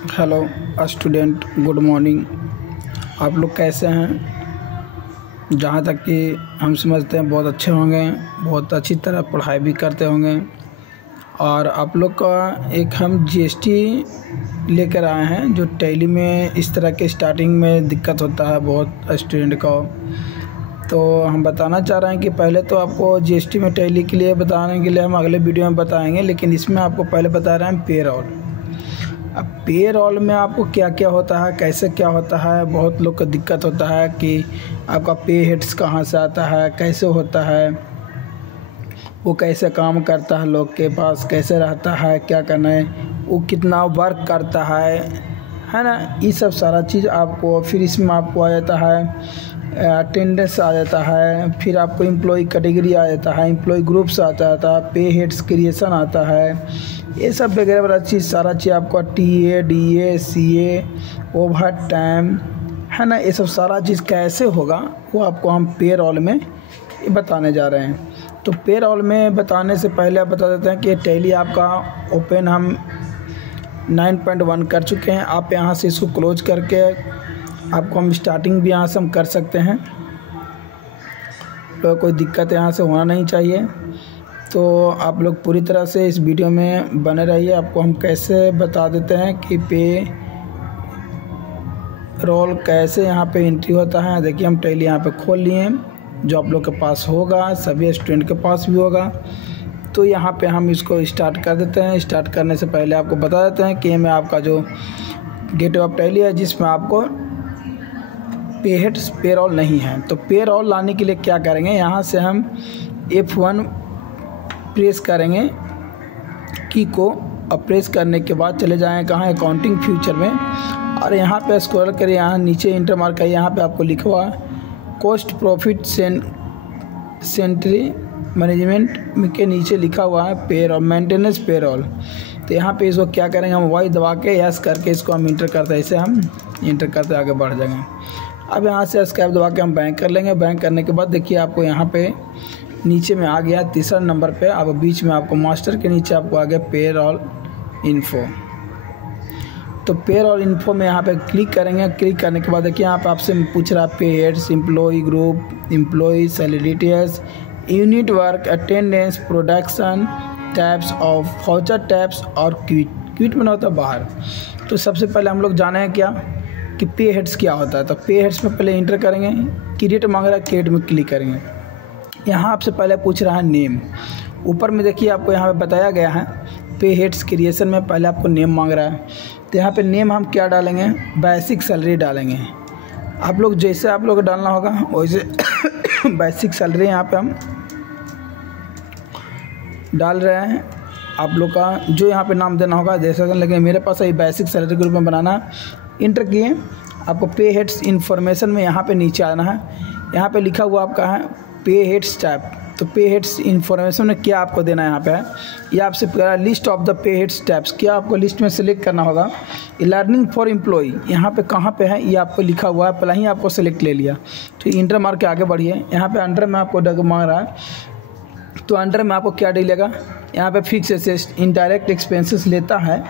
Hello student, good morning. आप लोग कैसे हैं? जहाँ तक कि हम समझते हैं बहुत अच्छे होंगे, बहुत अच्छी तरह पढ़ाई भी करते होंगे। और आप लोग का एक हम जीएसटी लेकर आए हैं, जो टैली में इस तरह के स्टार्टिंग में दिक्कत होता है बहुत स्टूडेंट को। तो हम बताना चाह रहे हैं कि पहले तो आपको जीएसटी में टैली के लिए बताने के लिए हम अगले वीडियो में बताएंगे, लेकिन इसमें आपको पहले बता रहे हैं पेरोल। अब पेरोल में आपको क्या क्या होता है, कैसे क्या होता है, बहुत लोग को दिक्कत होता है कि आपका पे हेड्स कहाँ से आता है, कैसे होता है, वो कैसे काम करता है, लोग के पास कैसे रहता है, क्या करना है, वो कितना वर्क करता है ना। ये सब सारा चीज़ आपको फिर इसमें आपको आ जाता है अटेंडेंस आ जाता है, फिर आपको एम्प्लॉय कैटेगरी आ जाता है, एम्प्लॉय ग्रुप्स आता है, पे हेड्स क्रिएशन आता है, ये सब वगैरह वाला चीज़ सारा चीज़ आपको TA DA CA over time है ना, ये सब सारा चीज़ कैसे होगा वो आपको हम पेरोल में बताने जा रहे हैं। तो पेरोल में बताने से पहले आप बता देते हैं कि टैली आपका ओपन हम 9.1 कर चुके हैं। आप यहाँ से इसको क्लोज करके आपको हम स्टार्टिंग भी यहाँ से हम कर सकते हैं, तो कोई दिक्कत यहाँ से होना नहीं चाहिए। तो आप लोग पूरी तरह से इस वीडियो में बने रहिए। आपको हम कैसे बता देते हैं कि पे रोल कैसे यहाँ पे एंट्री होता है। देखिए हम टैली यहाँ पे खोल लिए हैं, जो आप लोग के पास होगा, सभी स्टूडेंट के पास भी होगा। तो यहाँ पे हम इसको स्टार्ट कर देते हैं। स्टार्ट करने से पहले आपको बता देते हैं कि में आपका जो गेटवे ऑफ टैली है, जिसमें आपको पे हेड्स पेरोल नहीं है। तो पेरोल लाने के लिए क्या करेंगे, यहाँ से हम F1 प्रेस करेंगे की को, और प्रेस करने के बाद चले जाएँ कहाँ, अकाउंटिंग फ्यूचर में, और यहाँ पे स्क्रॉल करिए, यहाँ नीचे इंटर मार्क है, यहाँ पे आपको लिखा हुआ कॉस्ट प्रॉफिट सेंट्री मैनेजमेंट के नीचे लिखा हुआ है पेरोल, मेंटेनेंस पेरोल। तो यहाँ पे इसको क्या करेंगे, हम वाई दबा के यस करके इसको हम इंटर करते हैं, इसे हम इंटर करते आगे बढ़ जाएंगे। अब यहाँ से एस्केप दबा के हम बैंक कर लेंगे। बैंक करने के बाद देखिए आपको यहाँ पे नीचे में आ गया तीसरा नंबर पे, अब बीच में आपको मास्टर के नीचे आपको आ गया पेरोल इन्फो। तो पेरोल इन्फो में यहाँ पे क्लिक करेंगे। क्लिक करने के बाद देखिए यहाँ पे आपसे पूछ रहा है pay heads, employee group, employee salary details, unit work, attendance, production, types of voucher types और क्विट में होता है बाहर। तो सबसे पहले हम लोग जाने हैं क्या कि पे हेड्स क्या होता है। तो पे हेड्स में पहले इंटर करेंगे, क्रिएट मांग रहा है, क्रिएट में क्लिक करेंगे। यहाँ आपसे पहले पूछ रहा है नेम। ऊपर में देखिए आपको यहाँ पे बताया गया है पे हेड्स क्रिएशन में पहले आपको नेम मांग रहा है। तो यहाँ पे नेम हम क्या डालेंगे, बेसिक सैलरी डालेंगे। आप लोग जैसे आप लोग डालना होगा वैसे बेसिक सैलरी यहाँ पे हम डाल रहे हैं। आप लोग का जो यहाँ पे नाम देना होगा दे सकते हैं, लेकिन मेरे पास ये बेसिक सैलरी ग्रुप में बनाना। इंटर किए, आपको पे हेड्स इन्फॉर्मेशन में यहाँ पे नीचे आना है। यहाँ पे लिखा हुआ आपका है पे हेड्स टैब। तो पे हेड्स इन्फॉर्मेशन में क्या आपको देना है, यहाँ पे है ये आपसे पूरा list of the pay heads tabs, क्या आपको लिस्ट में सेलेक्ट करना होगा। लर्निंग फॉर एम्प्लॉय यहाँ पे कहाँ पे है ये आपको लिखा हुआ है, पहले ही आपको सेलेक्ट ले लिया। तो इंटर मार के आगे बढ़िए। यहाँ पे अंडर में आपको डग मांग रहा है, तो अंडर में आपको क्या डलेगा, यहाँ पे फिक्स एसेस इनडायरेक्ट एक्सपेंसेस लेता है,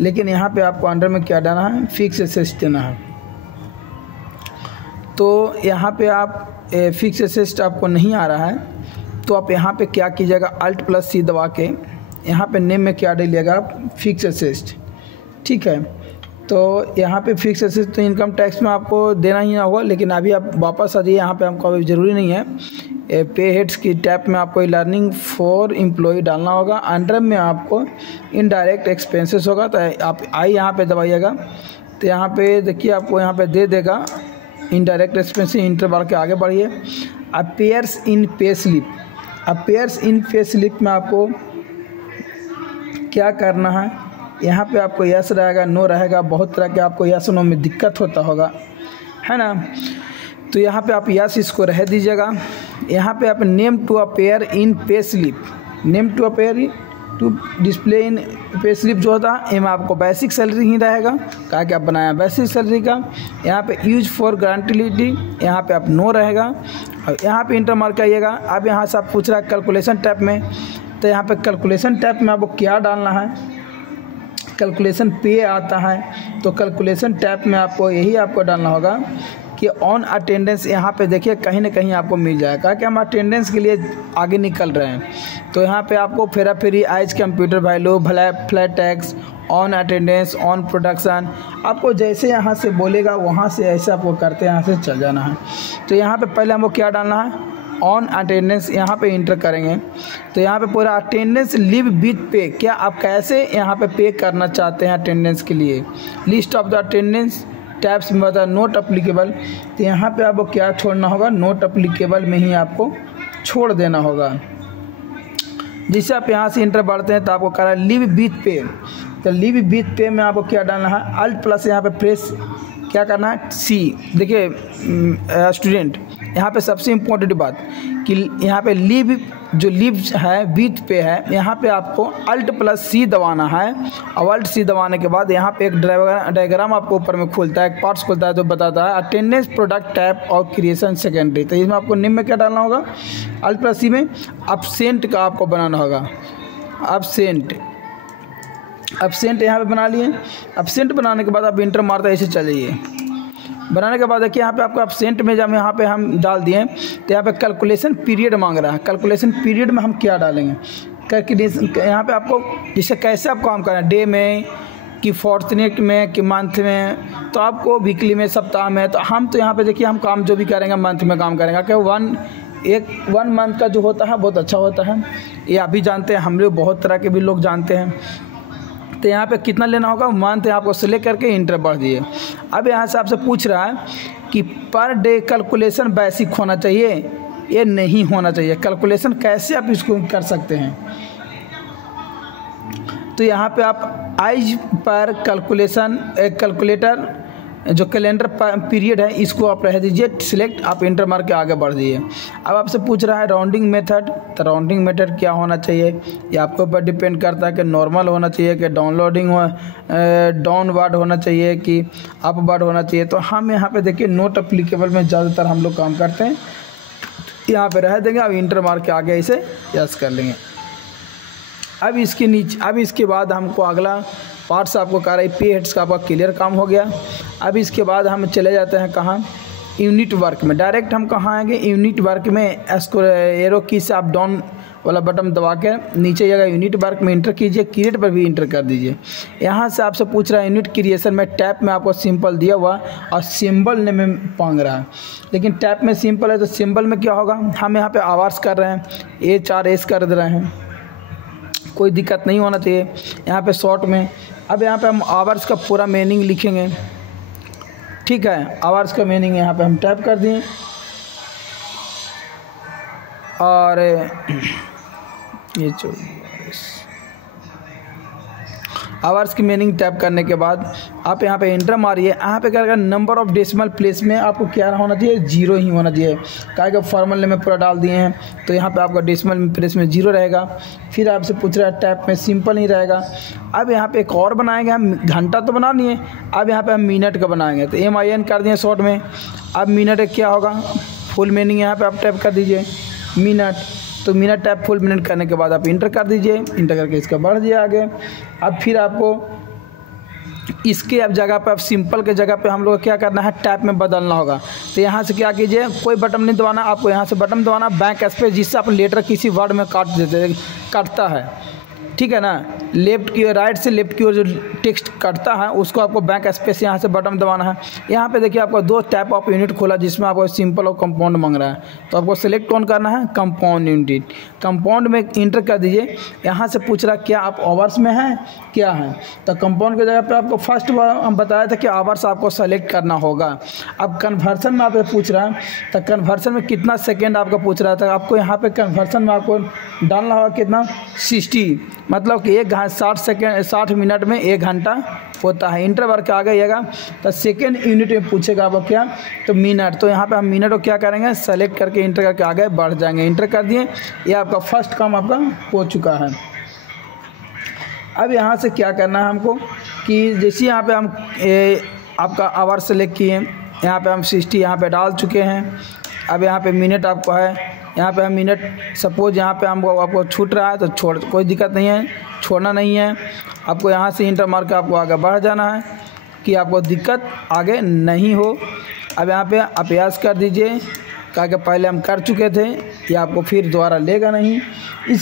लेकिन यहाँ पे आपको अंडर में क्या डालना है, फिक्स एसेस देना है। तो यहाँ पे आप फिक्स एसेस आपको नहीं आ रहा है, तो आप यहाँ पे क्या कीजिएगा, Alt+C दबा के यहाँ पे नेम में क्या डालिएगा, फिक्स एसेस। ठीक है, तो यहाँ पे फिक्स एसेस तो इनकम टैक्स में आपको देना ही ना होगा, लेकिन अभी आप वापस आ जाइए, यहाँ पे हमको अभी ज़रूरी नहीं है। पे हेड्स की टैब में आपको लर्निंग फॉर एम्प्लॉय डालना होगा। अंडर में आपको इनडायरेक्ट एक्सपेंसेस होगा, तो आप आई यहाँ पे दबाइएगा। तो यहाँ पे देखिए आपको यहाँ पे दे देगा इनडायरेक्ट एक्सपेंसेस। इंटर बार के आगे बढ़िए। अपीयर्स इन पे स्लिप, अपीयर्स इन पे स्लिप में आपको क्या करना है, यहाँ पे आपको यस रहेगा, नो रहेगा। बहुत तरह के आपको यस नो में दिक्कत होता होगा, है ना। तो यहाँ पे आप यस इसको रह दीजिएगा। यहाँ पे आप name to appear in pay slip, name to appear to display in pay slip जो होता है इसमें आपको बेसिक सैलरी ही रहेगा, कहा कि आप बनाया बेसिक सैलरी का। यहाँ पे यूज फॉर गारंटिलिटी यहाँ पे आप नो रहेगा, और यहाँ पे इंटर मार्क आइएगा। अब यहाँ से आप पूछ रहा है कैलकुलेशन टैब में, तो यहाँ पे कैलकुलेशन टैब में आपको क्या डालना है, कैलकुलेशन पे आता है, तो कैलकुलेशन टैब में आपको यही आपको डालना होगा कि ऑन अटेंडेंस। यहाँ पे देखिए कहीं ना कहीं आपको मिल जाएगा कि हम अटेंडेंस के लिए आगे निकल रहे हैं। तो यहाँ पे आपको फेरा फेरी, आइज computer value, flat tax, on attendance, on production, आपको जैसे यहाँ से बोलेगा वहाँ से ऐसे आपको करते यहाँ से चल जाना है। तो यहाँ पे पहले हमको क्या डालना है, ऑन अटेंडेंस, यहाँ पे इंटर करेंगे। तो यहाँ पे पूरा अटेंडेंस लीव विथ पे, क्या आप कैसे यहाँ पे करना चाहते हैं अटेंडेंस के लिए। List of the attendance tabs में बता नोट अप्लीकेबल, तो यहाँ पे आपको क्या छोड़ना होगा, नोट अप्लीकेबल में ही आपको छोड़ देना होगा। जिससे आप यहाँ से इंटर बढ़ते हैं तो आपको कह रहा है लीव विथ पे, तो लीव विथ पे में आपको क्या डालना है, अल्ट प्लस यहाँ पे प्रेस क्या करना है, सी। देखिए स्टूडेंट, यहाँ पे सबसे इम्पोर्टेंट बात कि यहाँ पे लीव जो लीव है विथ पे है, यहाँ पे आपको अल्ट प्लस सी दबाना है। और अल्ट सी दबाने के बाद यहाँ पे एक डायग्राम आपको ऊपर में खुलता है, एक पार्ट्स खुलता है जो बताता है अटेंडेंस प्रोडक्ट टैब और क्रिएशन सेकेंडरी। तो इसमें आपको निम्न में क्या डालना होगा, अल्ट प्लस सी में एब्सेंट का आपको बनाना होगा, एब्सेंट यहाँ पे बना लिए। एब्सेंट बनाने के बाद आप इंटर मारते ऐसे चलिए। बनाने के बाद देखिए यहाँ पे आपको एब्सेंट में जब यहाँ पे हम डाल दिए तो यहाँ पे कैलकुलेशन पीरियड मांग रहा है। कैलकुलेशन पीरियड में हम क्या डालेंगे, यहाँ पे आपको जिससे कैसे आप काम करना है, डे में कि फोर्टनेट में कि मंथ में, तो आपको वीकली में, सप्ताह में। तो हम तो यहाँ पे देखिए हम काम जो भी करेंगे मंथ में काम करेंगे, क्योंकि वन मंथ का जो होता है बहुत अच्छा होता है, ये आप भी जानते हैं, हम लोग बहुत तरह के भी लोग जानते हैं। तो यहाँ पे कितना लेना होगा, मंथ आपको सिलेक्ट करके इंटर बढ़ दिए। अब यहाँ से आपसे पूछ रहा है कि पर डे कैलकुलेशन बेसिक होना चाहिए, ये नहीं होना चाहिए। कैलकुलेशन कैसे आप इसको कर सकते हैं, तो यहाँ पे आप आइज पर कैलकुलेशन कैलकुलेटर जो कैलेंडर पीरियड है इसको आप रह दीजिए सिलेक्ट, आप इंटर मार के आगे बढ़ दिए। अब आपसे पूछ रहा है राउंडिंग मेथड, तो राउंडिंग मेथड क्या होना चाहिए, ये आपके ऊपर डिपेंड करता है कि नॉर्मल होना चाहिए, कि डाउनवर्ड होना चाहिए, कि अपवर्ड होना चाहिए। तो हम यहाँ पे देखिए नोट अप्लीकेबल में ज़्यादातर हम लोग काम करते हैं, यहाँ पे रह देंगे। अब इंटर मार के आगे इसे यस कर लेंगे। अब इसके नीचे, अब इसके बाद हमको अगला पार्ट्स आपको कह रहा है पे हेड्स का आपका क्लियर काम हो गया। अब इसके बाद हम चले जाते हैं कहाँ, यूनिट वर्क में। डायरेक्ट हम कहाँ आएंगे, यूनिट वर्क में एरो की से आप डाउन वाला बटन दबा के नीचे जगह यूनिट वर्क में इंटर कीजिए, क्रिएट पर भी इंटर कर दीजिए। यहाँ से आपसे पूछ रहा है यूनिट क्रिएशन में टैप में आपको सिंपल दिया हुआ और सिंबल ने में मांग रहा है, लेकिन टैप में सिंपल है तो सिंबल में क्या होगा, हम यहाँ पे आवर्स कर रहे हैं, HRS कर दे रहे हैं, कोई दिक्कत नहीं होना चाहिए। यहाँ पे शॉर्ट में, अब यहाँ पे हम आवर्स का पूरा मीनिंग लिखेंगे, ठीक है। आवर्स का मीनिंग यहाँ पे हम टाइप कर दिए और ये 24 आवर्स की मीनिंग टाइप करने के बाद आप यहाँ पे इंटर मारिए। यहाँ पे क्या रहेगा, नंबर ऑफ डेसिमल प्लेस में आपको क्या होना चाहिए, 0 ही होना चाहिए। क्या कि फॉर्मूले में पूरा डाल दिए हैं तो यहाँ पे आपका डेसिमल प्लेस में 0 रहेगा। फिर आपसे पूछ रहा है टाइप में सिंपल ही रहेगा। अब यहाँ पे एक और बनाएंगे हम, घंटा तो बना नहीं है, अब यहाँ पे हम मिनट का बनाएंगे तो MIN कर दिए शॉर्ट में। अब मिनट क्या होगा, फुल मीनिंग यहाँ पे आप टाइप कर दीजिए मिनट, तो मिनट टाइप फुल मिनट करने के बाद आप इंटर कर दीजिए, इंटर करके इसका बढ़ दिया आगे। अब फिर आपको इसके अब जगह पे, अब सिंपल के जगह पे हम लोग क्या करना है, टैप में बदलना होगा। तो यहाँ से क्या कीजिए, कोई बटन नहीं दबाना, आपको यहाँ से बटन दबाना बैक स्पेस, जिससे आप लेटर किसी वर्ड में काटता है, ठीक है ना। लेफ्ट की राइट से लेफ्ट की ओर जो टेक्स्ट कटता है उसको आपको बैक स्पेस यहाँ से बटन दबाना है। यहाँ पे देखिए आपको 2 टाइप ऑफ यूनिट खोला जिसमें आपको सिंपल और कंपाउंड मांग रहा है, तो आपको सेलेक्ट कौन करना है, कंपाउंड यूनिट। कंपाउंड में इंटर कर दीजिए। यहाँ से पूछ रहा क्या आप आवर्स में हैं क्या है, तो कंपाउंड की जगह पे आपको फर्स्ट हम बताया था कि आवर्स आपको सेलेक्ट करना होगा। अब कन्वर्सन में आपसे पूछ रहा है, तो कन्वर्सन में कितना सेकेंड आपका पूछ रहा था, आपको यहाँ पे कन्वर्सन में आपको डालना होगा कितना, 60, मतलब कि 60 मिनट में 1 घंटा होता है। इंटर वर्क आ गइएगा तो सेकेंड यूनिट में पूछेगा आपको क्या, तो मिनट, तो यहाँ पे हम मिनट को क्या करेंगे, सेलेक्ट करके इंटर करके आगे बढ़ जाएंगे। इंटर कर दिए, ये आपका फर्स्ट काम आपका हो चुका है। अब यहाँ से क्या करना है हमको कि जैसे यहाँ पे हम आपका आवर सेलेक्ट किए, यहाँ पे हम 60 यहाँ पे डाल चुके हैं। अब यहाँ पे मिनट आपको है, यहाँ पे हम मिनट सपोज यहाँ पे हमको आपको छूट रहा है तो छोड़, कोई दिक्कत नहीं है, छोड़ना नहीं है आपको। यहाँ से इंटर मार के आपको आगे बढ़ जाना है कि आपको दिक्कत आगे नहीं हो। अब यहाँ पे आप यस कर दीजिए, क्या कि पहले हम कर चुके थे, ये आपको फिर दोबारा लेगा नहीं। इस